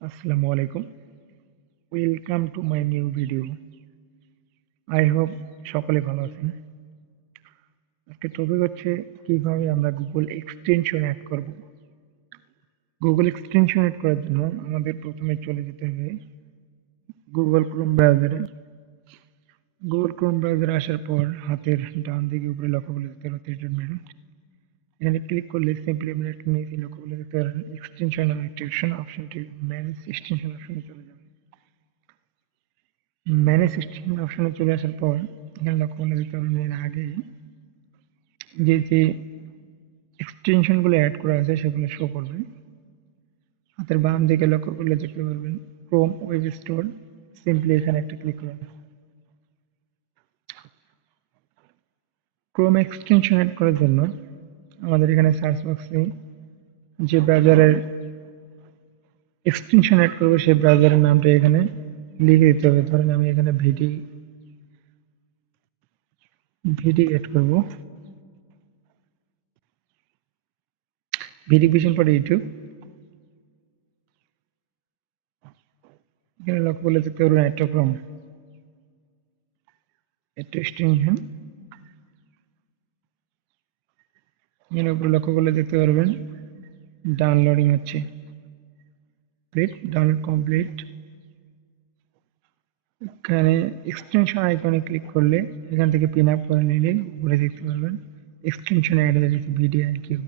আসসালামু আলাইকুম। Welcome to my new video. I hope সকলে ভালো আছেন। আজকে টপিক হচ্ছে কিভাবে আমরা গুগল এক্সটেনশন অ্যাড করব। গুগল এক্সটেনশন অ্যাড করার জন্য আমাদের প্রথমে চলে যেতে হবে গুগল ক্রোম ব্রাউজারে। গুগল ক্রোম ব্রাউজারে আসার পর হাতের ডান দিকে উপরে লক্ষ্য করলে দেখতে পাবেন 3 ডট মেনু। এখানে ক্লিক করলে সিম্পলি আপনি একটা নিচে লক্ষ্য করলে দেখতে পারেন এক্সটেনশন নামে একটি অপশনটি ম্যানেজ এক্সটেনশন অপশনে চলে যাবে। ম্যানেজ এক্সটেনশন অপশনে চলে আসার পর এখানে লক্ষ্য করলে দেখতে পাবেন এর আগে যে এক্সটেনশন গুলো অ্যাড করা আছে সেগুলো শো করবে। হাতের বাম দিকে লক্ষ্য করলে দেখতে পারবেন ক্রোম ওয়েব স্টোর। সিম্পলি এখানে একটা ক্লিক করুন। ক্রোম এক্সটেনশন অ্যাড করার জন্য আমাদের এখানে সার্চ বক্সে যে ব্রাউজারের এক্সটেনশন অ্যাড করবো সেই ব্রাউজারের নামটা এখানে লিখে দিতে হবে। ধরেন আমি এখানে ভিডি ভিডি অ্যাড করব। Verification for YouTube. এখানে লক্ষ্য করলে দেখতে পারবেন একটা ক্রোম একটা এক্সটেনশন। এখানে উপরে লক্ষ্য করলে দেখতে পারবেন ডাউনলোডিং হচ্ছে। Download complete. এখানে এক্সটেনশন আইকনে ক্লিক করলে এখান থেকে পিন আপ করে নিলে উপরে দেখতে পারবেন এক্সটেনশন অ্যাড হয়ে গেছে ভিডিআইকিউ।